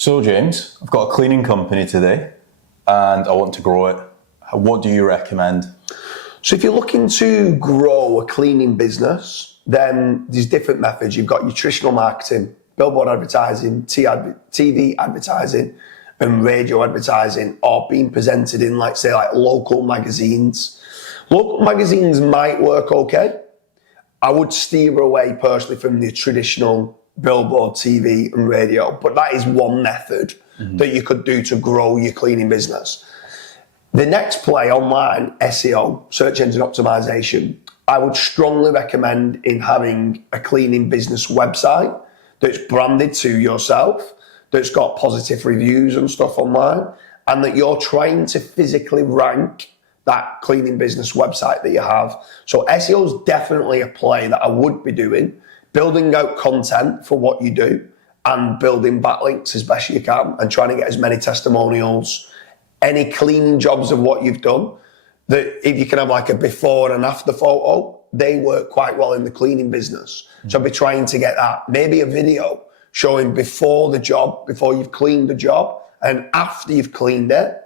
So James, I've got a cleaning company today and I want to grow it. What do you recommend? So if you're looking to grow a cleaning business, then there's different methods. You've got your traditional marketing, billboard advertising, TV advertising, and radio advertising, or being presented in like local magazines. Local magazines might work okay. I would steer away personally from the traditional billboard, TV and radio, but that is one method that you could do to grow your cleaning business. The next play online, SEO, search engine optimization, I would strongly recommend in having a cleaning business website that's branded to yourself, that's got positive reviews and stuff online, and that you're trying to physically rank that cleaning business website that you have. So SEO is definitely a play that I would be doing, building out content for what you do and building backlinks as best you can and trying to get as many testimonials, any cleaning jobs of what you've done, that if you can have like a before and after photo, they work quite well in the cleaning business. So I'll be trying to get that, maybe a video showing before the job, before you've cleaned the job, and after you've cleaned it.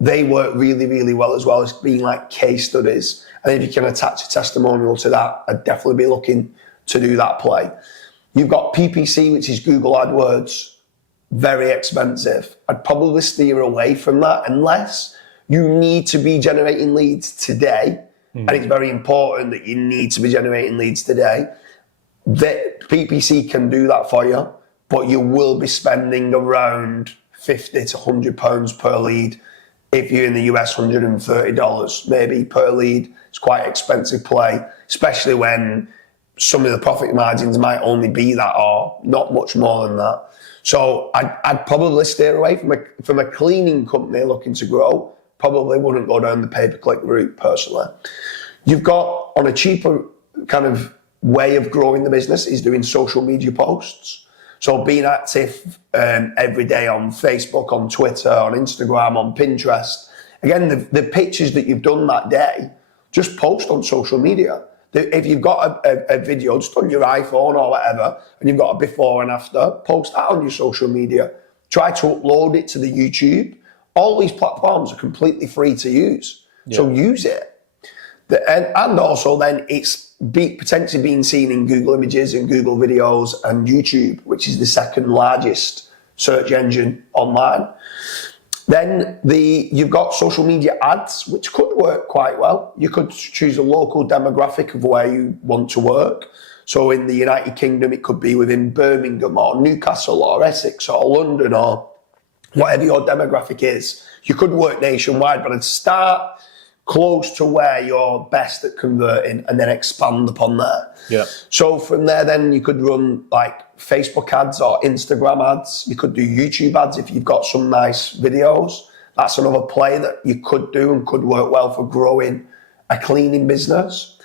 They work really, really well, as well as being like case studies. And if you can attach a testimonial to that, I'd definitely be looking to do that play. You've got PPC, which is Google AdWords, very expensive. I'd probably steer away from that unless you need to be generating leads today. And it's very important that you need to be generating leads today. The PPC can do that for you, but you will be spending around £50 to £100 per lead. If you're in the US, $130 maybe per lead. It's quite an expensive play, especially when some of the profit margins might only be that or not much more than that. So I'd probably steer away from a cleaning company looking to grow. Probably wouldn't go down the pay-per-click route personally. You've got, on a cheaper kind of way of growing the business, is doing social media posts. So being active every day on Facebook, on Twitter, on Instagram, on Pinterest. Again, the pictures that you've done that day, just post on social media. If you've got a video just on your iPhone or whatever, and you've got a before and after, post that on your social media. Try to upload it to the YouTube. All these platforms are completely free to use. Yeah. So use it. And also then it's potentially being seen in Google Images and Google Videos and YouTube, which is the second largest search engine online. Then you've got social media ads, which could work quite well. You could choose a local demographic of where you want to work. So in the United Kingdom, it could be within Birmingham or Newcastle or Essex or London or whatever your demographic is. You could work nationwide, but I'd start close to where you're best at converting and then expand upon that. Yeah. So from there, then you could run like Facebook ads or Instagram ads. You could do YouTube ads if you've got some nice videos. That's another play that you could do and could work well for growing a cleaning business.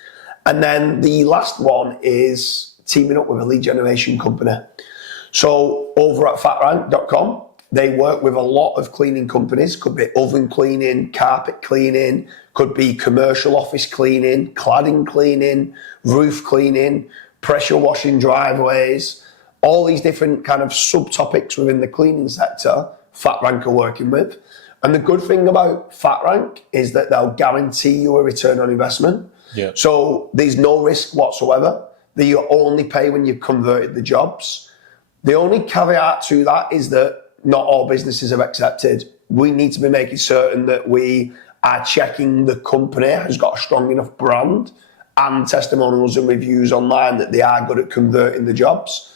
And then the last one is teaming up with a lead generation company. So over at fatrank.com, they work with a lot of cleaning companies. Could be oven cleaning, carpet cleaning, could be commercial office cleaning, cladding cleaning, roof cleaning, pressure washing driveways, all these different kind of subtopics within the cleaning sector FatRank are working with. And the good thing about FatRank is that they'll guarantee you a return on investment. Yeah. So there's no risk whatsoever. That you only pay when you've converted the jobs. The only caveat to that is that not all businesses have accepted. We need to be making certain that we are checking the company has got a strong enough brand and testimonials and reviews online that they are good at converting the jobs.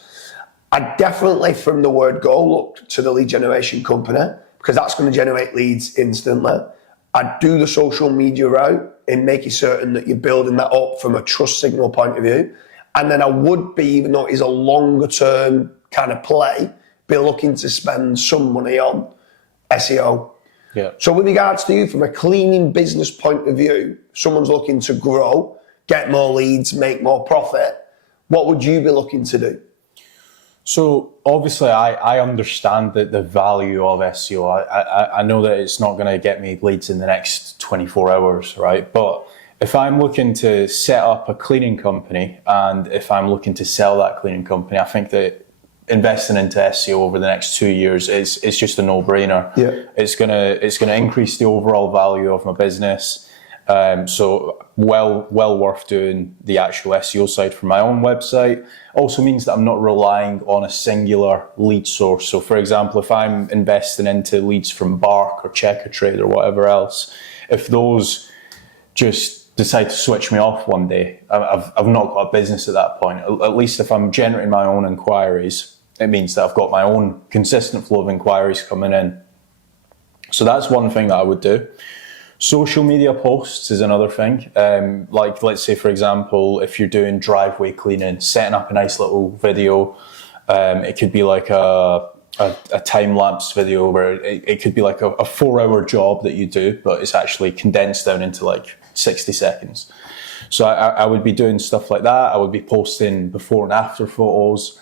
I definitely, from the word go, look to the lead generation company because that's going to generate leads instantly. I'd do the social media route in making certain that you're building that up from a trust signal point of view. And then I would be, even though it is a longer term kind of play, be looking to spend some money on SEO. Yeah. So with regards to you, from a cleaning business point of view, someone's looking to grow, get more leads, make more profit, what would you be looking to do? So obviously I understand the value of SEO. I know that it's not going to get me leads in the next 24 hours, right? But if I'm looking to set up a cleaning company and if I'm looking to sell that cleaning company, I think that investing into SEO over the next 2 years is just a no-brainer. Yeah. It's gonna increase the overall value of my business. So well worth doing the actual SEO side for my own website. Also means that I'm not relying on a singular lead source. So for example, if I'm investing into leads from Bark or Checkatrade or whatever else, if those just decide to switch me off one day, I've not got a business at that point. At least if I'm generating my own inquiries, it means that I've got my own consistent flow of inquiries coming in. So that's one thing that I would do. Social media posts is another thing. Like, let's say, for example, if you're doing driveway cleaning, setting up a nice little video. It could be like a time-lapse video where it could be like a 4-hour job that you do, but it's actually condensed down into like 60 seconds. So I would be doing stuff like that. I would be posting before and after photos.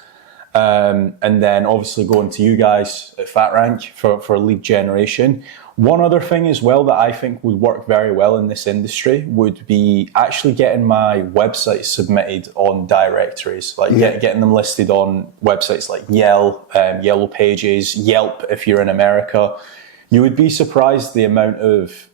And then obviously going to you guys at FatRank for lead generation. One other thing as well that I think would work very well in this industry would be actually getting my website submitted on directories, like getting them listed on websites like Yellow Pages, Yelp if you're in America. You would be surprised the amount of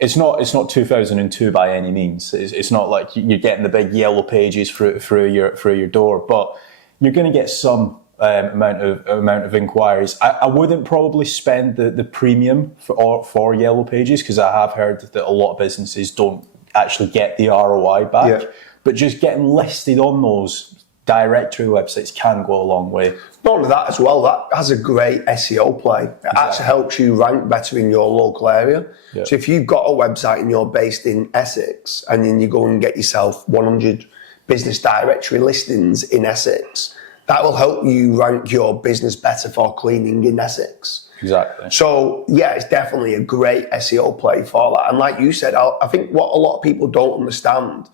it's not 2002 by any means. It's not like you're getting the big Yellow Pages through your door, but you're going to get some amount of inquiries. I wouldn't probably spend the premium for Yellow Pages, because I have heard that a lot of businesses don't actually get the ROI back. Yeah. But just getting listed on those directory websites can go a long way. Not only that as well, that has a great SEO play. It actually helps you rank better in your local area. Yeah. So if you've got a website and you're based in Essex, and then you go and get yourself 100 business directory listings in Essex, that will help you rank your business better for cleaning in Essex. Exactly. So yeah, it's definitely a great SEO play for that. And like you said, I think what a lot of people don't understand,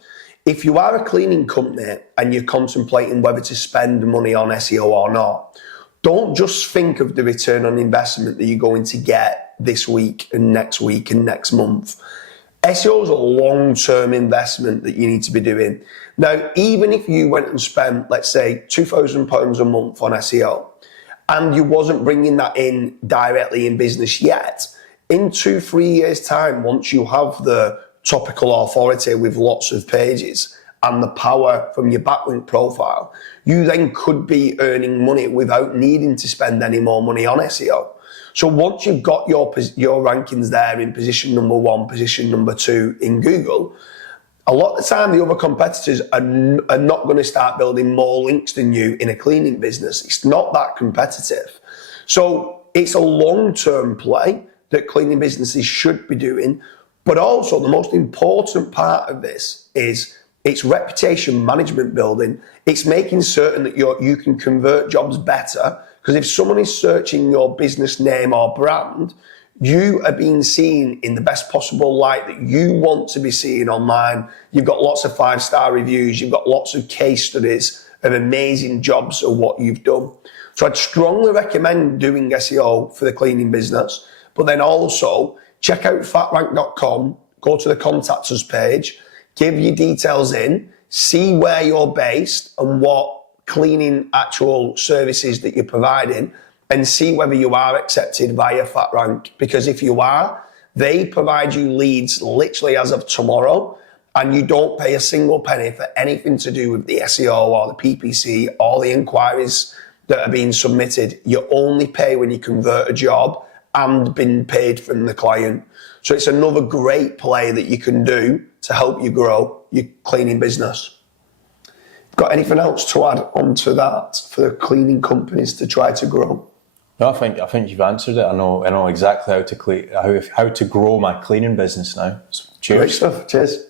if you are a cleaning company and you're contemplating whether to spend money on SEO or not, don't just think of the return on investment that you're going to get this week and next month. SEO is a long-term investment that you need to be doing. Now, even if you went and spent, let's say, £2,000 a month on SEO, and you wasn't bringing that in directly in business yet, in 2-3 years' time, once you have the topical authority with lots of pages and the power from your backlink profile, you then could be earning money without needing to spend any more money on SEO. So once you've got your rankings there in position number 1, position number 2 in Google, a lot of the time the other competitors are not going to start building more links than you in a cleaning business. It's not that competitive. So it's a long-term play that cleaning businesses should be doing. But also the most important part of this is it's reputation management building. It's making certain that you can convert jobs better. Because if someone is searching your business name or brand, you are being seen in the best possible light that you want to be seen online. You've got lots of 5-star reviews. You've got lots of case studies of amazing jobs of what you've done. So I'd strongly recommend doing SEO for the cleaning business. But then also check out fatrank.com, go to the contact us page, give your details in, see where you're based and what cleaning actual services that you're providing, and see whether you are accepted via FatRank. Because if you are, they provide you leads literally as of tomorrow, and you don't pay a single penny for anything to do with the SEO or the PPC or the inquiries that are being submitted. You only pay when you convert a job and been paid from the client. So it's another great play that you can do to help you grow your cleaning business. Got anything else to add on to that for the cleaning companies to try to grow? No, I think you've answered it. I know exactly how to grow my cleaning business now. So cheers. Great stuff. Cheers.